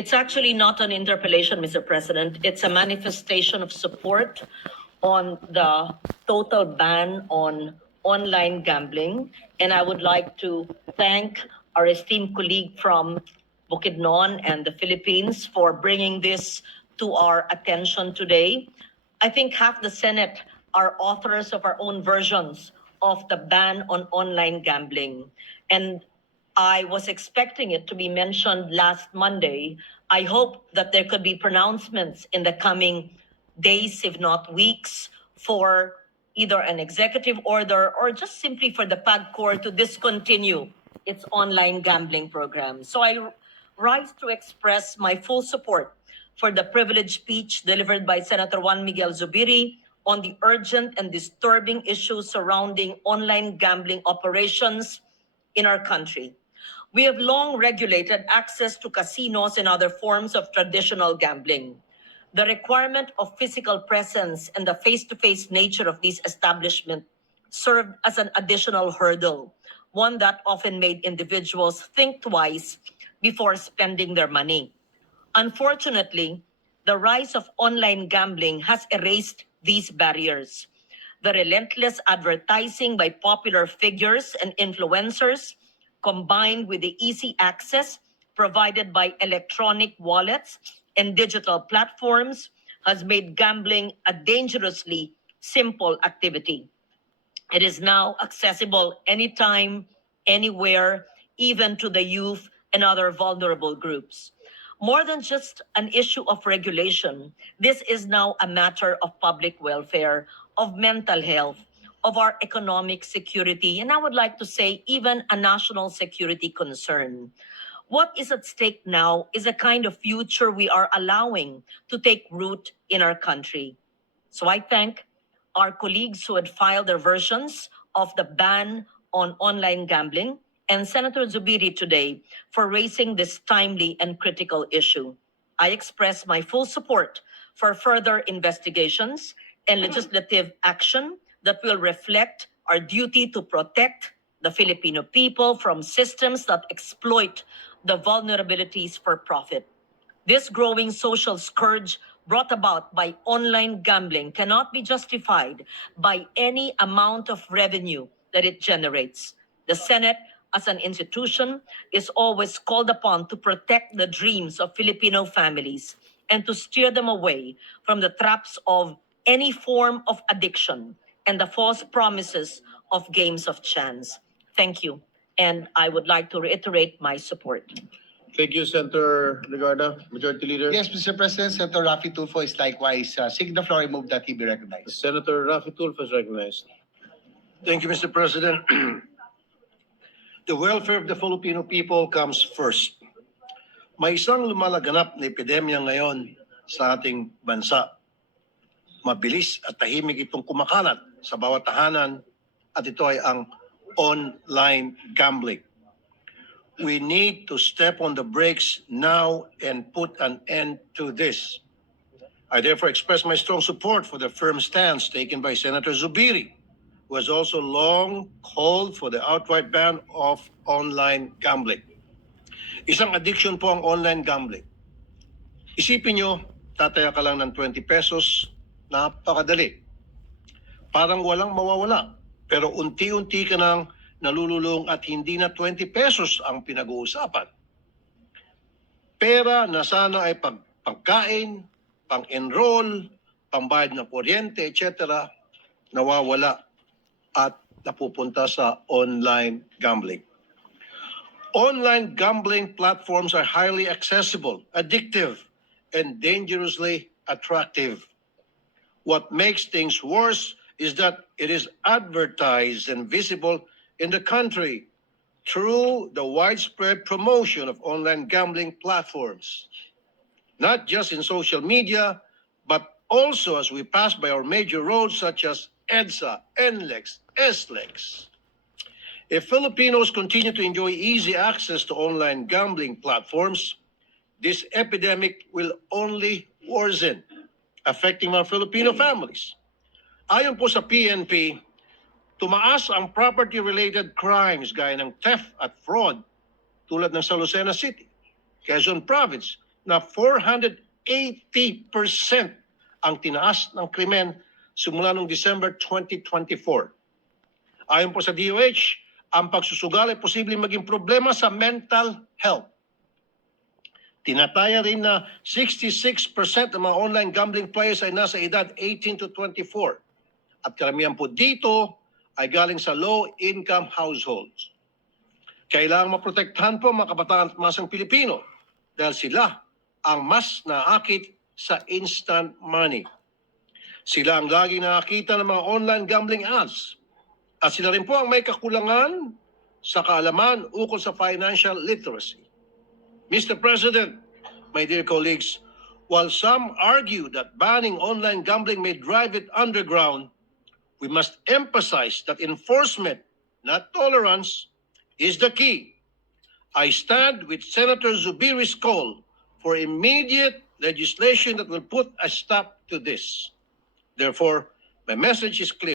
It's actually not an interpellation, Mr. President. It's a manifestation of support on the total ban on online gambling. And I would like to thank our esteemed colleague from Bukidnon and the Philippines for bringing this to our attention today. I think half the Senate are authors of our own versions of the ban on online gambling. And I was expecting it to be mentioned last Monday. I hope that there could be pronouncements in the coming days, if not weeks, for either an executive order or just simply for the PAGCOR to discontinue its online gambling program. So I rise to express my full support for the privileged speech delivered by Senator Juan Miguel Zubiri on the urgent and disturbing issues surrounding online gambling operations in our country. We have long regulated access to casinos and other forms of traditional gambling. The requirement of physical presence and the face-to-face nature of these establishments served as an additional hurdle, one that often made individuals think twice before spending their money. Unfortunately, the rise of online gambling has erased these barriers. The relentless advertising by popular figures and influencers, combined with the easy access provided by electronic wallets and digital platforms, has made gambling a dangerously simple activity. It is now accessible anytime, anywhere, even to the youth and other vulnerable groups. More than just an issue of regulation, this is now a matter of public welfare, of mental health, of our economic security, and I would like to say even a national security concern. What is at stake now is a kind of future we are allowing to take root in our country. So I thank our colleagues who had filed their versions of the ban on online gambling and Senator Zubiri today for raising this timely and critical issue. I express my full support for further investigations and legislative action that will reflect our duty to protect the Filipino people from systems that exploit the vulnerabilities for profit. This growing social scourge brought about by online gambling cannot be justified by any amount of revenue that it generates. The Senate, as an institution, is always called upon to protect the dreams of Filipino families and to steer them away from the traps of any form of addiction and the false promises of games of chance. Thank you. And I would like to reiterate my support. Thank you, Senator Legarda. Majority Leader. Yes, Mr. President, Senator Raffy Tulfo is likewise seeking the floor. I move that he be recognized. Senator Raffy Tulfo is recognized. Thank you, Mr. President. The welfare of the Filipino people comes first. May isang lumalaganap na epidemya ngayon sa ating bansa. Mabilis at tahimik itong kumakalat sa bawat tahanan at ito ay ang online gambling. We need to step on the brakes now and put an end to this. I therefore express my strong support for the firm stance taken by Senator Zubiri, who has also long called for the outright ban of online gambling. Isang addiction po ang online gambling. Isipin nyo, tataya ka lang ng 20 pesos, napakadali. Parang walang mawawala, pero unti-unti ka nang nalululong at hindi na 20 pesos ang pinag-uusapan. Pera na sana ay pagkain, pang-enroll, pambayad ng kuryente, etc. nawawala at napupunta sa online gambling. Online gambling platforms are highly accessible, addictive, and dangerously attractive. What makes things worse is that it is advertised and visible in the country through the widespread promotion of online gambling platforms, not just in social media, but also as we pass by our major roads such as EDSA, NLEX, SLEX. If Filipinos continue to enjoy easy access to online gambling platforms, this epidemic will only worsen, affecting our Filipino families. Ayon po sa PNP, tumaas ang property-related crimes gaya ng theft at fraud tulad ng sa Lucena City, Quezon Province, na 480% ang tinaas ng krimen simula noong December 2024. Ayon po sa DOH, ang pagsusugal ay posibleng maging problema sa mental health. Tinataya rin na 66% ng mga online gambling players ay nasa edad 18 to 24. At karamihan po dito ay galing sa low-income households. Kailangang maprotektahan po ang mga kabataan at masang Pilipino dahil sila ang mas naakit sa instant money. Sila ang laging nakakita ng mga online gambling ads. At sila rin po ang may kakulangan sa kaalaman ukol sa financial literacy. Mr. President, my dear colleagues, while some argue that banning online gambling may drive it underground, we must emphasize that enforcement, not tolerance, is the key. I stand with Senator Zubiri's call for immediate legislation that will put a stop to this. Therefore, my message is clear.